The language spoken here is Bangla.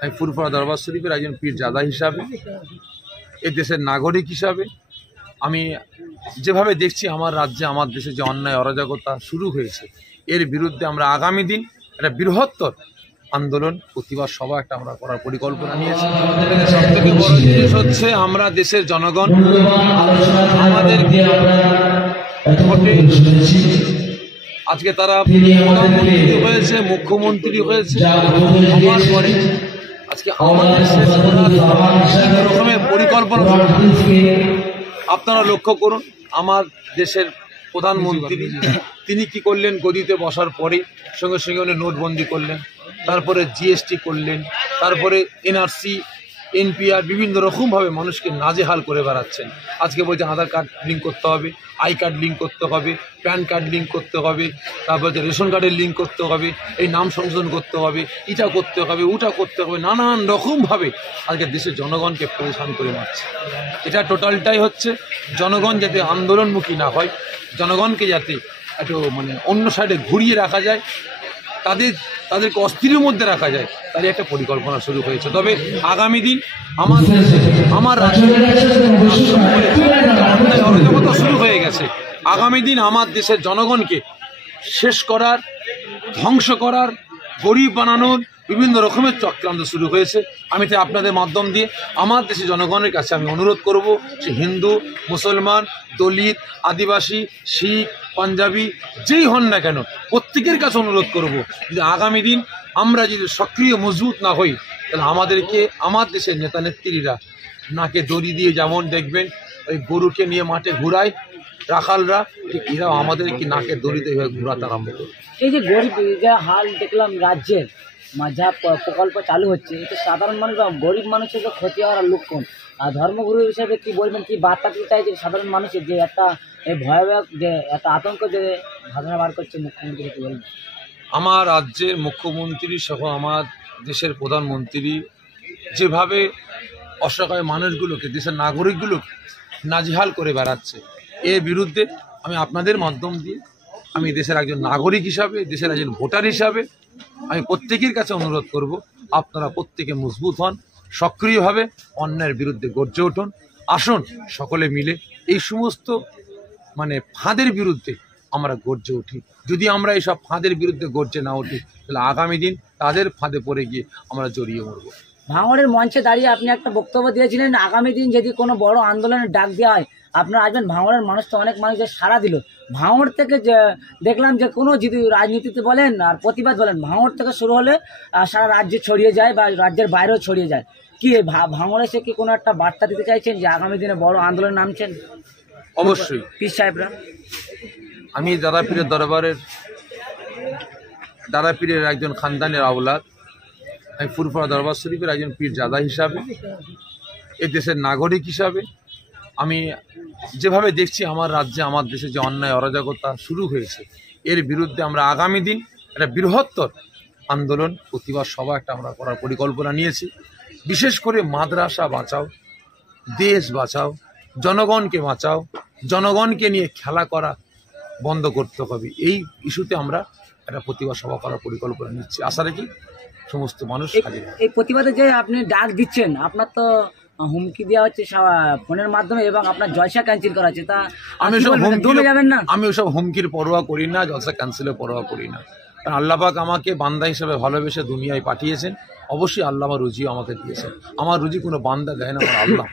আমি ফুরফুরা দরবার শরীফের একজন পীরজাদা হিসাবে, এই দেশের নাগরিক হিসাবে আমি যেভাবে দেখছি আমার রাজ্যে আমার দেশে যে অন্যায় অরাজকতা শুরু হয়েছে, এর বিরুদ্ধে আমরা আগামী দিন একটা বৃহত্তর আন্দোলন প্রতিবাদ সভা একটা আমরা করার পরিকল্পনা নিয়েছি। সবথেকে বড় জিনিস হচ্ছে আমরা দেশের জনগণ আমাদের আজকে তারা প্রধানমন্ত্রী হয়েছে, মুখ্যমন্ত্রী হয়েছে, হওয়ার পরে আজকে আমাদের রকমের পরিকল্পনা আপনারা লক্ষ্য করুন। আমার দেশের প্রধানমন্ত্রী তিনি কি করলেন, গদিতে বসার পরে সঙ্গে সঙ্গে উনি নোটবন্দি করলেন, তারপরে জিএসটি করলেন, তারপরে এনআরসি এনপিআর বিভিন্ন রকমভাবে মানুষকে নাজেহাল করে বেড়াচ্ছেন। আজকে বলছে আধার কার্ড লিঙ্ক করতে হবে, আই কার্ড লিঙ্ক করতে হবে, প্যান কার্ড লিঙ্ক করতে হবে, তারপরে রেশন কার্ডের লিঙ্ক করতে হবে, এই নাম সংশোধন করতে হবে, এটা করতে হবে, ওটা করতে হবে, নানান রকমভাবে আজকে দেশের জনগণকে পরেশান করে মারছে। এটা টোটালটাই হচ্ছে জনগণ যাতে আন্দোলনমুখী না হয়, জনগণকে যাতে একটু অন্য সাইডে ঘুরিয়ে রাখা যায়, তাদেরকে অস্থিরের মধ্যে রাখা যায়, তার একটা পরিকল্পনা শুরু হয়েছে। তবে আগামী দিন আমার অরাজকতা শুরু হয়ে গেছে। আগামী দিন আমার দেশের জনগণকে শেষ করার, ধ্বংস করার, গরিব বানানোর বিভিন্ন রকমের চক্রান্ত শুরু হয়েছে। আমি তাই আপনাদের মাধ্যম দিয়ে আমার দেশের জনগণের কাছে আমি অনুরোধ করব, সে হিন্দু, মুসলমান, দলিত, আদিবাসী, শিখ, পাঞ্জাবি যেই হন না কেন, প্রত্যেকের কাছে অনুরোধ করব যে আগামী দিন আমরা যদি সক্রিয় মজবুত না হই, তাহলে আমাদেরকে আমার দেশের নেতা নেত্রীরা নাকে দড়ি দিয়ে যেমন দেখবেন ওই গরুকে নিয়ে মাঠে ঘুরায় রাখালরা, ঠিক এরাও আমাদেরকে নাকে দড়ি দিয়ে ঘুরাতে আরম্ভ করবে। এই যে গরিব যা হাল দেখলাম রাজ্যের, যা প্রকল্প চালু হচ্ছে, এটা সাধারণ মানুষ বা গরিব মানুষের তো ক্ষতি হওয়ার লক্ষণ। আর ধর্মগুরু হিসেবে কি বলবেন, কি বার্তা দিতে চাইছে সাধারণ মানুষের যে একটা এই ভয়াবহ যে একটা আতঙ্ক যে ভাবনা বার করছে মুখ্যমন্ত্রী, কি বলবেন? আমার রাজ্যের মুখ্যমন্ত্রী সহ আমার দেশের প্রধানমন্ত্রী যেভাবে অসহায় মানুষগুলোকে, দেশের নাগরিকগুলোকে নাজেহাল করে বেড়াচ্ছে, এর বিরুদ্ধে আমি আপনাদের মাধ্যম দিয়ে আমি দেশের একজন নাগরিক হিসাবে, দেশের একজন ভোটার হিসাবে আমি প্রত্যেকের কাছে অনুরোধ করব, আপনারা প্রত্যেকে মজবুত হন, সক্রিয়ভাবে অন্যায়ের বিরুদ্ধে গর্জে উঠুন। আসুন সকলে মিলে এই সমস্ত ফাঁদের বিরুদ্ধে আমরা গর্জে উঠি। যদি আমরা এইসব ফাঁদের বিরুদ্ধে গর্জে না উঠি, তাহলে আগামী দিন তাদের ফাঁদে পড়ে গিয়ে আমরা জড়িয়ে মরব। ভাঙড়ের মঞ্চে দাঁড়িয়ে আপনি একটা বক্তব্য দিয়েছিলেন, আগামী দিন যদি কোনো বড় আন্দোলনের ডাক দেওয়া হয় আপনারা আসবেন। ভাঙড়ের মানুষ তো অনেক মানুষের সাড়া দিল। ভাঙড় থেকে যে দেখলাম যে কোনো যদি রাজনীতিতে বলেন আর প্রতিবাদ বলেন, ভাঙড় থেকে শুরু হলে সারা রাজ্যে ছড়িয়ে যায় বা রাজ্যের বাইরেও ছড়িয়ে যায়। কি ভাঙড়ে সে কি কোনো একটা বার্তা দিতে চাইছেন যে আগামী দিনে বড় আন্দোলন নামছেন? অবশ্যই। পীর সাহেবরা, আমি দাদা পীরের একজন খানদানের আওলাদ, আমি ফুরফুরা দরবার শরীফের একজন পীরজাদা হিসাবে, এই দেশের নাগরিক হিসাবে আমি যেভাবে দেখছি আমার রাজ্যে আমার দেশে যে অন্যায় অরাজকতা শুরু হয়েছে, এর বিরুদ্ধে আমরা আগামী দিন একটা বৃহত্তর আন্দোলন প্রতিবাদ সভা একটা আমরা করার পরিকল্পনা নিয়েছি। বিশেষ করে মাদ্রাসা বাঁচাও, দেশ বাঁচাও, জনগণকে বাঁচাও, জনগণকে নিয়ে খেলা করা বন্ধ করতে হবে, এই ইস্যুতে আমরা একটা প্রতিবাদ সভা করার পরিকল্পনা নিচ্ছি। আশা রাখি সমস্ত মানুষ হাজির। এই প্রতিবাদে যে আপনি ডাক দিচ্ছেন, আপনার তো হুমকি দেওয়া হচ্ছে ফোনের মাধ্যমে এবং আপনার জলসা ক্যান্সেল করা হচ্ছে, তা আমি ওসব হুমকির পরোয়া করি না, জলসা ক্যান্সেলের পরোয়া করি না। কারণ আল্লাহ পাক আমাকে বান্দা হিসেবে ভালোবেসে দুনিয়ায় পাঠিয়েছেন, অবশ্যই আল্লাহ আমার রুজিও আমাকে দিয়েছেন। আমার রুজি কোনো বান্দা দেয় না, আমার আল্লাহ।